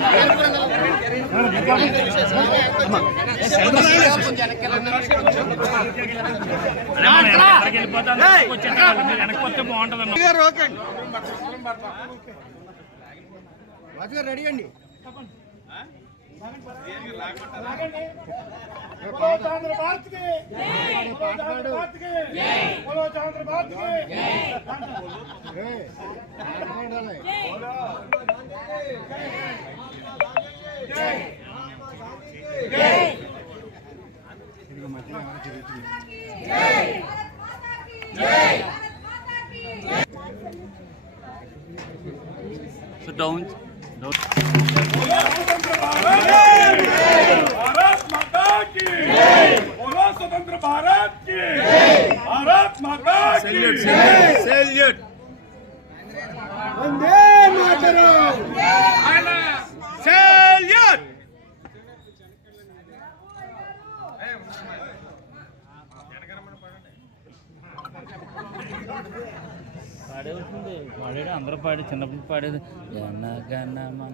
Gracias. రాజుగారు ready అండి చంద్ర భారత్ की भारत माता की Salute. वंदे मातरम Salute. పాడే ఉంటుంది పాడాడు అందరూ పాడి చిన్నప్పుడు పాడేది జనగణ మన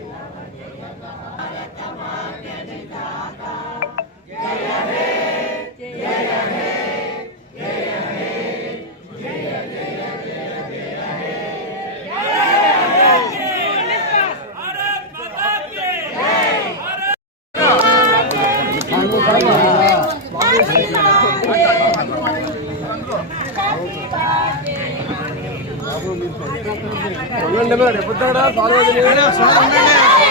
అయిపోద్ది హే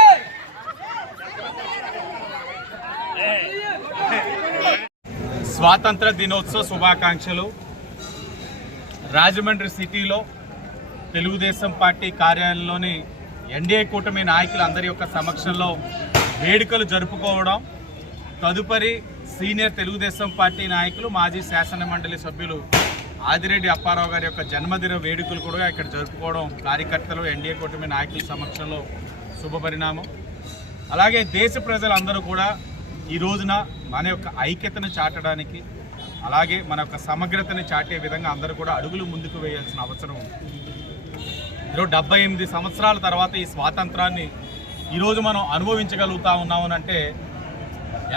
స్వాతంత్ర దినోత్సవ శుభాకాంక్షలు. రాజమండ్రి సిటీలో తెలుగుదేశం పార్టీ కార్యాలయంలోని ఎన్డీఏ కూటమి నాయకులందరి యొక్క సమక్షంలో వేడుకలు జరుపుకోవడం. తదుపరి సీనియర్ తెలుగుదేశం పార్టీ నాయకులు మాజీ శాసన మండలి సభ్యులు ఆదిరెడ్డి అప్పారావు గారి యొక్క జన్మదిన వేడుకలు కూడా ఇక్కడ జరుపుకోవడం కార్యకర్తలు ఎన్డీఏ కూటమి నాయకుల సమక్షంలో శుభపరిణామం. అలాగే దేశ ప్రజలందరూ కూడా ఈ రోజున మన యొక్క ఐక్యతను చాటడానికి అలాగే మన యొక్క సమగ్రతని చాటే విధంగా అందరూ కూడా అడుగులు ముందుకు వేయాల్సిన అవసరం ఉంది. ఈరోజు డెబ్బై ఎనిమిది సంవత్సరాల తర్వాత ఈ స్వాతంత్రాన్ని ఈరోజు మనం అనుభవించగలుగుతా ఉన్నామనంటే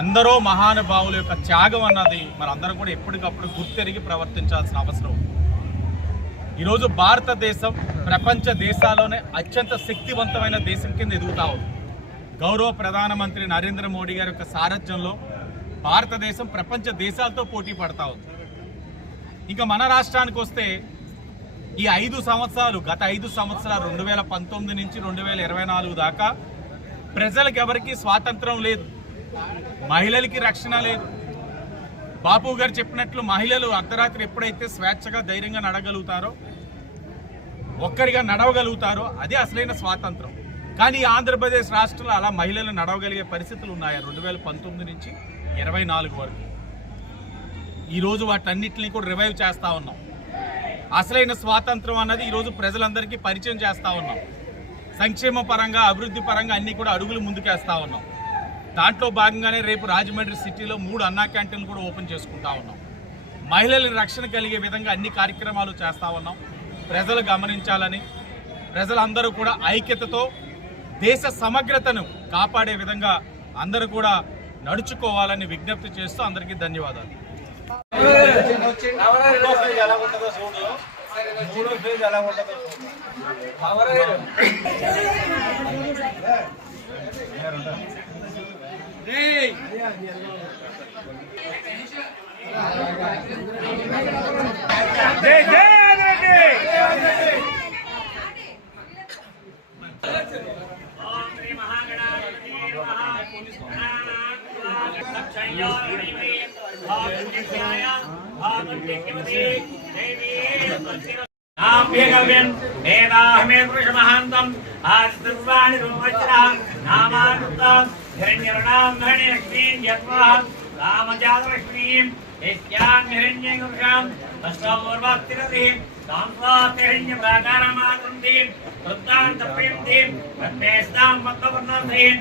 ఎందరో మహానుభావుల యొక్క త్యాగం అన్నది మన అందరం కూడా ఎప్పటికప్పుడు గుర్తెరిగి ప్రవర్తించాల్సిన అవసరం ఉంది. ఈరోజు భారతదేశం ప్రపంచ దేశాల్లోనే అత్యంత శక్తివంతమైన దేశం కింద ఎదుగుతా ఉంది. గౌరవ ప్రధానమంత్రి నరేంద్ర మోడీ గారి యొక్క సారథ్యంలో భారతదేశం ప్రపంచ దేశాలతో పోటీ పడతా ఉంది. ఇంకా మన రాష్ట్రానికి వస్తే ఈ ఐదు సంవత్సరాలు గత ఐదు సంవత్సరాలు రెండు వేల పంతొమ్మిది నుంచి రెండు వేల ఇరవై నాలుగు దాకా ప్రజలకు ఎవరికి స్వాతంత్రం లేదు. మహిళలకి రక్షణ లేదు. బాపు గారు చెప్పినట్లు మహిళలు అర్ధరాత్రి ఎప్పుడైతే స్వేచ్ఛగా ధైర్యంగా నడగలుగుతారో ఒక్కరిగా నడవగలుగుతారో అదే అసలైన స్వాతంత్రం. కానీ ఆంధ్రప్రదేశ్ రాష్ట్రంలో అలా మహిళలు నడవగలిగే పరిస్థితులు ఉన్నాయి? రెండు వేల పంతొమ్మిది నుంచి ఇరవై నాలుగు వరకు. ఈరోజు వాటన్నిటిని కూడా రివైవ్ చేస్తూ ఉన్నాం. అసలైన స్వాతంత్రం అన్నది ఈరోజు ప్రజలందరికీ పరిచయం చేస్తూ ఉన్నాం. సంక్షేమ పరంగా అభివృద్ధి పరంగా అన్నీ కూడా అడుగులు ముందుకేస్తూ ఉన్నాం. దాంట్లో భాగంగానే రేపు రాజమండ్రి సిటీలో మూడు అన్నా క్యాంటీన్లు కూడా ఓపెన్ చేసుకుంటా ఉన్నాం. మహిళల రక్షణ కలిగే విధంగా అన్ని కార్యక్రమాలు చేస్తూ ఉన్నాం. ప్రజలు గమనించాలని ప్రజలందరూ కూడా ఐక్యతతో దేశ సమగ్రతను కాపాడే విధంగా అందరూ కూడా నడుచుకోవాలని విజ్ఞప్తి చేస్తూ అందరికీ ధన్యవాదాలు. జై జై! भविष्यव्यन् मेवाहमेतृषमहान्तम् आदित्वाणि रोमज्रः नामानुक्तान् हिरण्यवर्णाम् हिरण्यलक्ष्मीम् यत्त्वाः रामजातलक्ष्मीम् नित्यान् हिरण्यकृषाम् तस्मापूर्वात्तिरधिम् तां त्वातिरण्यप्राकारमातन्तीम् वृत्तान् तपयन्तीम् रत्नेस्ताम् मत्तवर्णाधीम्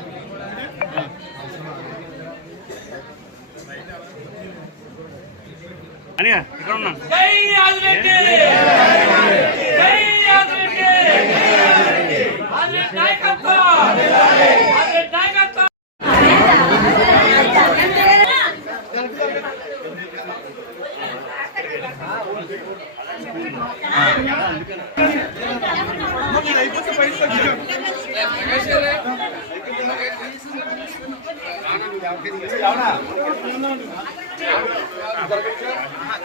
వృత్తాంతప్రియంతి ప్రత్యేస్తాం మత్తవర్ణంతి జై రెండు జై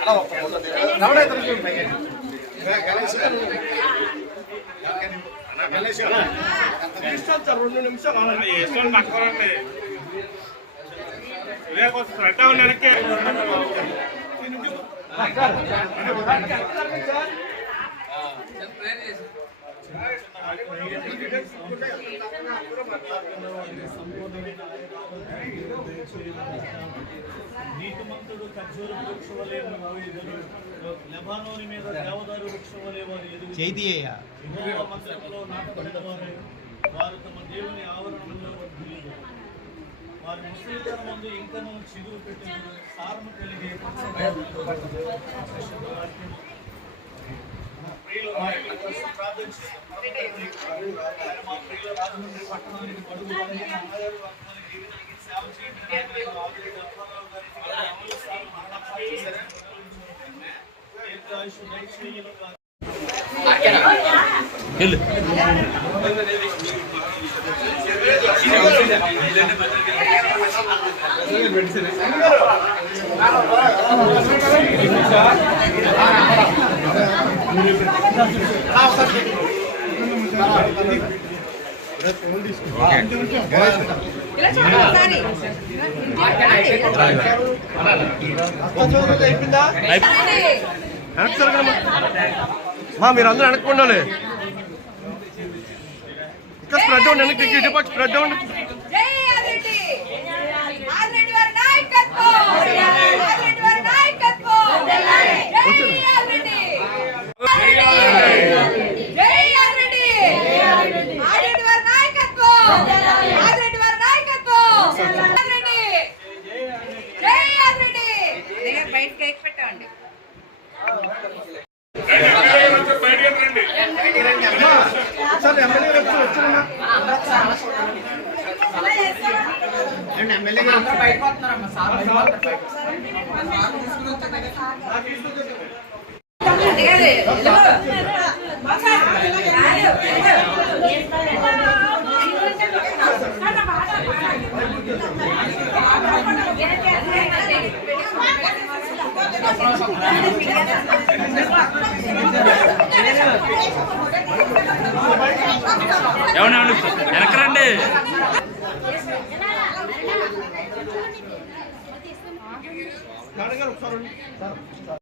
ఆదిరెడ్డి ఆదిరెడ్డి నాయకత్వం ఆదిరెడ్డి నాయకత్వం నీతిమంతుడు ఖర్జూర వృక్షవలే మోయిదరు లెబానోని మీద దేవదారు వృక్షవలే వారు ఎదుగు యెహోవా మందిరములో నాటబడిన వారు వారు తమ దేవుని ఆవరణంలో వర్ధిల్లుదు వారి ముసలితన ముందు ఇంకను చిగురు పెట్టిన సారము కలిగే ప్రియుల నాయకుల కోసం మా మా మీరు అందరూ వెనక్కుండాలి ఇంకా స్ప్రెడ్ అవ్వండి వెనక్కి ఇటు స్ప్రెడ్ అవ్వండి జై ఆదిరెడ్డి ఆదిరెడ్డి వారి నాయకత్వం ఆదిరెడ్డి వారి నాయకత్వం జై ఆదిరెడ్డి జై ఆదిరెడ్డి ఆదిరెడ్డి వారి నాయకత్వం ఆదిరెడ్డి వారి నాయకత్వం ఆదిరెడ్డి జై ఆదిరెడ్డి దగ్గర బయట కేక్ పెట్టండి సార్ ఎమ్మెల్యే గారు వచ్చి వచ్చారమ్మా ఎమ్మెల్యే గారు ఏమన్నా వెనకరండి ఒకసారి